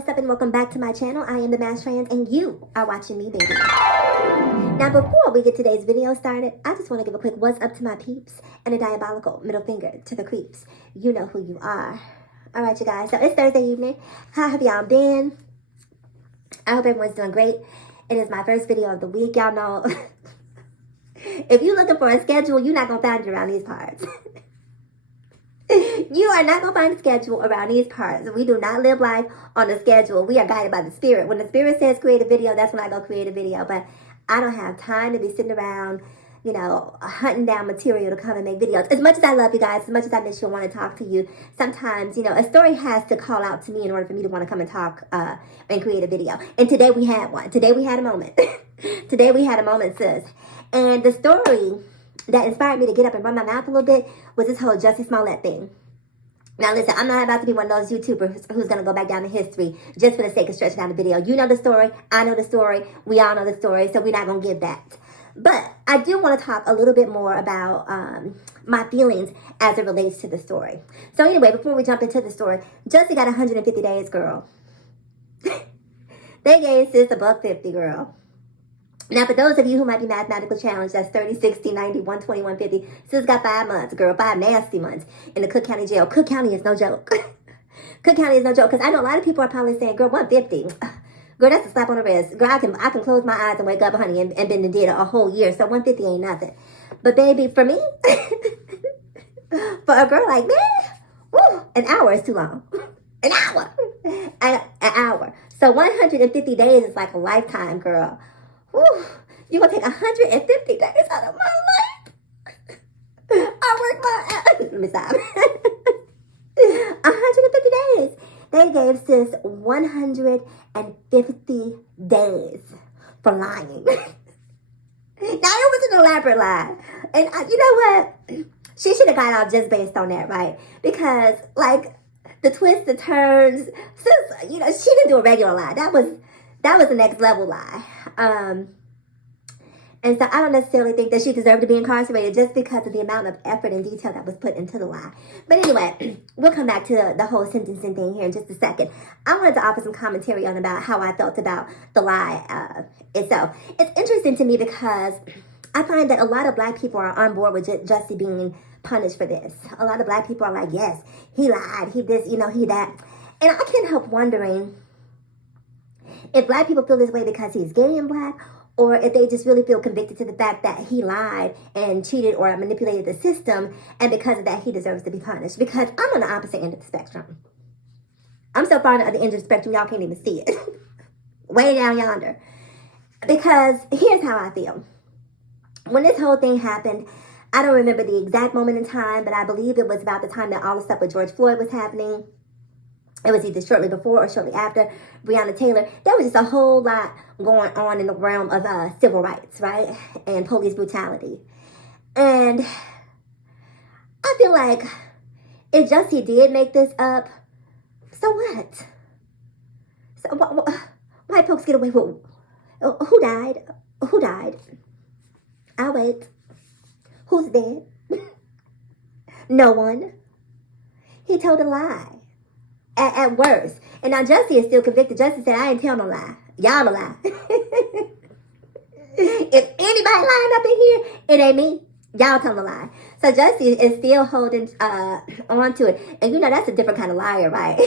what's up, and welcome back to my channel. I am the Mass Trans, and you are watching me, baby. Now, before we get today's video started, I just want to give a quick what's up to my peeps and a diabolical middle finger to the creeps. You know who you are. All right, you guys. So it's Thursday evening. How have y'all been? I hope everyone's doing great. It is my first video of the week. Y'all know, if you're looking for a schedule, you're not going to find it around these parts. You are not going to find a schedule around these parts. We do not live life on a schedule. We are guided by the Spirit. When the Spirit says create a video, that's when I go create a video. But I don't have time to be sitting around, you know, hunting down material to come and make videos. As much as I love you guys, as much as I miss you and want to talk to you, sometimes, you know, a story has to call out to me in order for me to want to come and talk and create a video. And today we had one. Today we had a moment. Today we had a moment, sis. And the story that inspired me to get up and run my mouth a little bit was this whole Jussie Smollett thing. Now listen, I'm not about to be one of those YouTubers who's going to go back down to history just for the sake of stretching out the video. You know the story, I know the story, we all know the story, so we're not going to give that. But I do want to talk a little bit more about my feelings as it relates to the story. So anyway, before we jump into the story, Jussie got 150 days, girl. They gave sis $150, girl. Now, for those of you who might be mathematically challenged, that's 30, 60, 90, 120, 150. Sis got 5 months, girl. 5 nasty months in the Cook County jail. Cook County is no joke. Cook County is no joke. Because I know a lot of people are probably saying, girl, 150. Girl, that's a slap on the wrist. Girl, I can close my eyes and wake up, honey, and been and did a whole year. So 150 ain't nothing. But baby, for me, for a girl like me, woo, an hour is too long. An hour. An hour. So 150 days is like a lifetime, girl. Whew, you're going to take 150 days out of my life. I work my... Let me stop. 150 days. They gave sis 150 days for lying. Now, it was an elaborate lie. And you know what? She should have got out just based on that, right? Because, like, the twists, the turns, sis, you know, she didn't do a regular lie. That was the next level lie. And so I don't necessarily think that she deserved to be incarcerated just because of the amount of effort and detail that was put into the lie. But anyway, we'll come back to the whole sentencing thing here in just a second. I wanted to offer some commentary on about how I felt about the lie itself. It's interesting to me because I find that a lot of black people are on board with Jussie being punished for this. A lot of black people are like, yes, he lied, he this, you know, he that. And I can't help wondering if black people feel this way because he's gay and black, or if they just really feel convicted to the fact that he lied and cheated or manipulated the system, and because of that, he deserves to be punished. Because I'm on the opposite end of the spectrum. I'm so far on the other end of the spectrum, y'all can't even see it. Way down yonder. Because here's how I feel. When this whole thing happened, I don't remember the exact moment in time, but I believe it was about the time that all the stuff with George Floyd was happening. It was either shortly before or shortly after Breonna Taylor. There was just a whole lot going on in the realm of civil rights, right? And police brutality. And I feel like if Jussie did make this up, so what? So white folks get away with... Who died? Who died? I'll wait. Who's dead? No one. He told a lie. At worst. And now Jussie is still convicted. Jussie said, I ain't tell no lie. Y'all a lie. If anybody lying up in here, it ain't me. Y'all tell a lie. So Jussie is still holding on to it. And you know, that's a different kind of liar, right?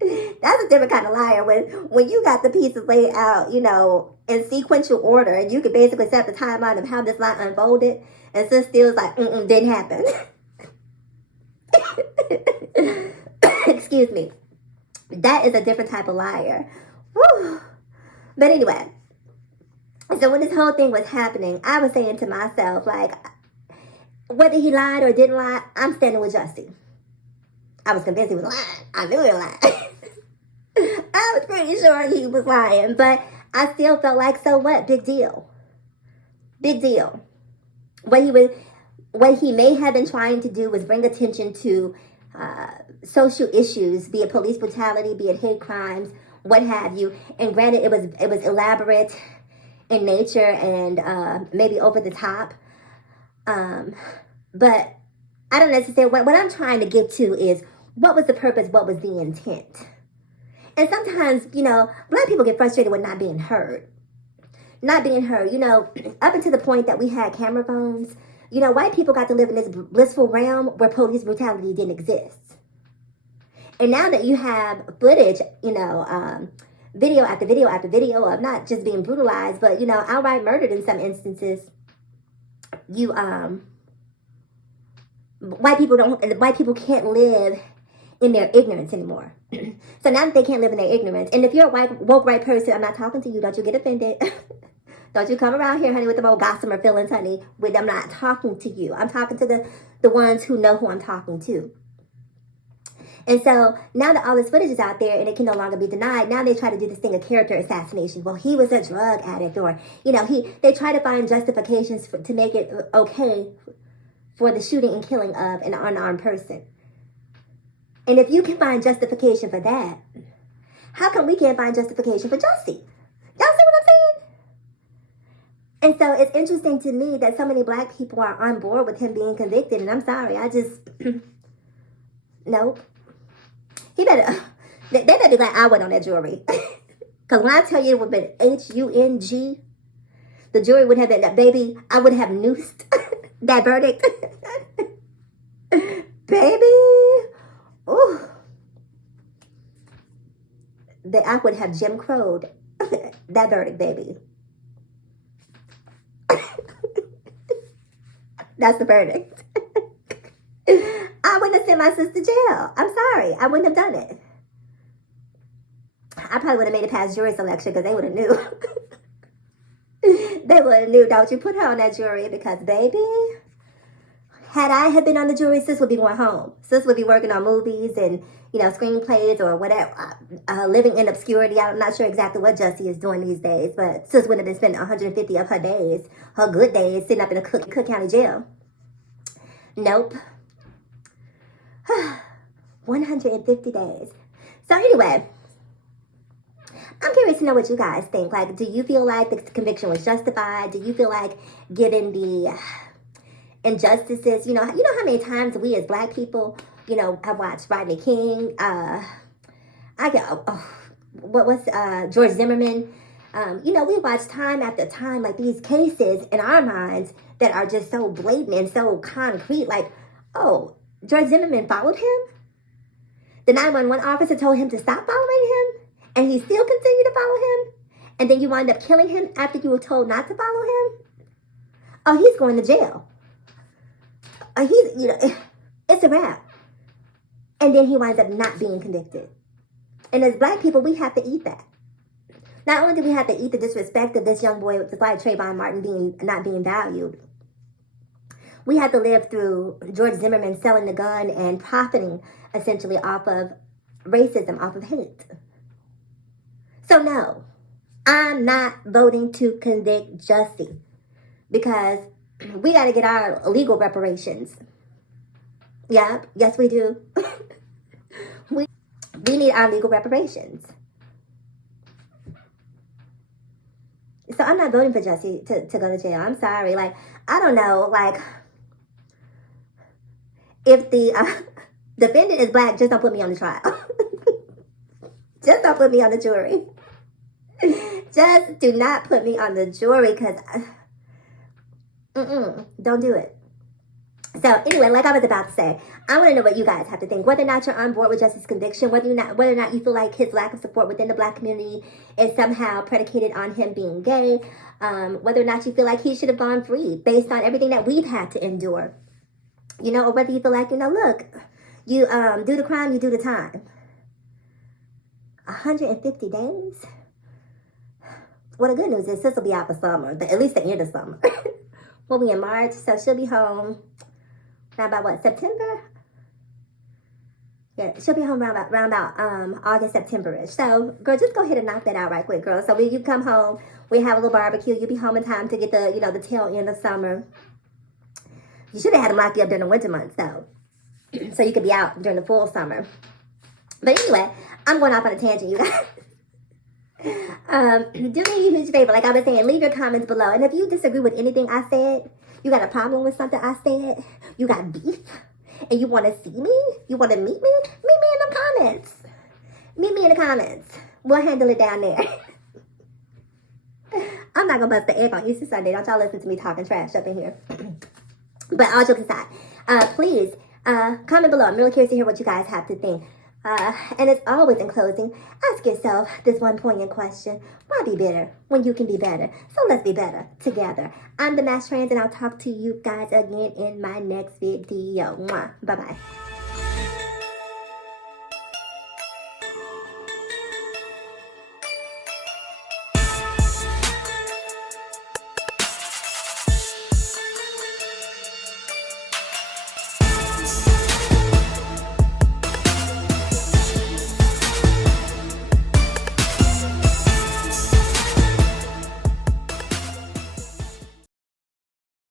That's a different kind of liar. When you got the pieces laid out, you know, in sequential order, and you could basically set the timeline of how this lie unfolded, and sis still is like, didn't happen. Excuse me. That is a different type of liar. Whew. But anyway, so when this whole thing was happening, I was saying to myself, like, whether he lied or didn't lie, I'm standing with Jussie. I was convinced he was lying. I knew he was lying. I was pretty sure he was lying, but I still felt like, so what? Big deal. Big deal. What he may have been trying to do was bring attention to social issues, be it police brutality, be it hate crimes, what have you. And granted, it was elaborate in nature and maybe over the top. But I don't necessarily, what I'm trying to get to is what was the purpose? What was the intent? And sometimes, black people get frustrated with not being heard. Not being heard, up until the point that we had camera phones, white people got to live in this blissful realm where police brutality didn't exist. And now that you have footage, video after video after video of not just being brutalized, but, outright murdered in some instances, white people can't live in their ignorance anymore. So now that they can't live in their ignorance, and if you're a woke white person, I'm not talking to you, don't you get offended. Don't you come around here, honey, with the old gossamer feelings, honey. I'm not talking to you. I'm talking to the ones who know who I'm talking to. And so now that all this footage is out there and it can no longer be denied, now they try to do this thing of character assassination. Well, he was a drug addict, or, they try to find justifications to make it okay for the shooting and killing of an unarmed person. And if you can find justification for that, how come we can't find justification for Jussie? Y'all see what I'm saying? And so it's interesting to me that so many black people are on board with him being convicted. And I'm sorry, I just, nope. They better be like I went on that jury. Because when I tell you it would have been H-U-N-G, the jury would have been, that baby, I would have noosed that verdict. Baby. Ooh. I would have Jim Crow'd that verdict, baby. That's the verdict. I wouldn't have sent my sister to jail. I'm sorry. I wouldn't have done it. I probably would have made it past jury selection because they would have knew. They would have knew, don't you put her on that jury, because, baby, had I been on the jury, sis would be going home. Sis would be working on movies and, screenplays or whatever, living in obscurity. I'm not sure exactly what Jussie is doing these days, but sis wouldn't have been spending 150 of her days, her good days, sitting up in a Cook County jail. Nope. 150 days. So anyway, I'm curious to know what you guys think. Like, do you feel like the conviction was justified? Do you feel like, given the injustices, you know how many times we as black people, have watched Rodney King, George Zimmerman, we watch time after time, like, these cases in our minds that are just so blatant and so concrete, like, oh, George Zimmerman followed him? The 911 officer told him to stop following him, and he still continued to follow him? And then you wind up killing him after you were told not to follow him? Oh, he's going to jail. It's a wrap. And then he winds up not being convicted. And as black people, we have to eat that. Not only do we have to eat the disrespect of this young boy, like Trayvon Martin, not being valued, we have to live through George Zimmerman selling the gun and profiting essentially off of racism, off of hate. So no, I'm not voting to convict Jussie, because we got to get our legal reparations. Yeah, yes we do. We need our legal reparations. So I'm not voting for Jussie to go to jail. I'm sorry. Like, I don't know. Like, if the defendant is black, just don't put me on the trial. Just don't put me on the jury. Just do not put me on the jury, because don't do it. So anyway, like I was about to say, I want to know what you guys have to think. Whether or not you're on board with Jussie's conviction, whether or not you feel like his lack of support within the black community is somehow predicated on him being gay, whether or not you feel like he should have gone free based on everything that we've had to endure, or whether you feel like, look, you do the crime, you do the time. 150 days? Well, the good news is sis will be out for summer, at least the end of summer. We'll be in March, so she'll be home around about September? Yeah, she'll be home around about August, September-ish. So, girl, just go ahead and knock that out right quick, girl. So when you come home, we have a little barbecue. You'll be home in time to get the, the tail end of summer. You should have had them lock you up during the winter months, though, so you could be out during the full summer. But anyway, I'm going off on a tangent, you guys. Do me a huge favor, like I was saying, leave your comments below. And if you disagree with anything I said, you got a problem with something I said, you got beef, and you want to see me, you want to meet me in the comments. Meet me in the comments. We'll handle it down there. I'm not going to bust the egg on Easter Sunday. Don't y'all listen to me talking trash up in here. But all jokes aside, please comment below. I'm really curious to hear what you guys have to think. And as always, in closing, ask yourself this one poignant question. Why be bitter when you can be better? So let's be better together. I'm the Mass Trans, and I'll talk to you guys again in my next video. Bye-bye.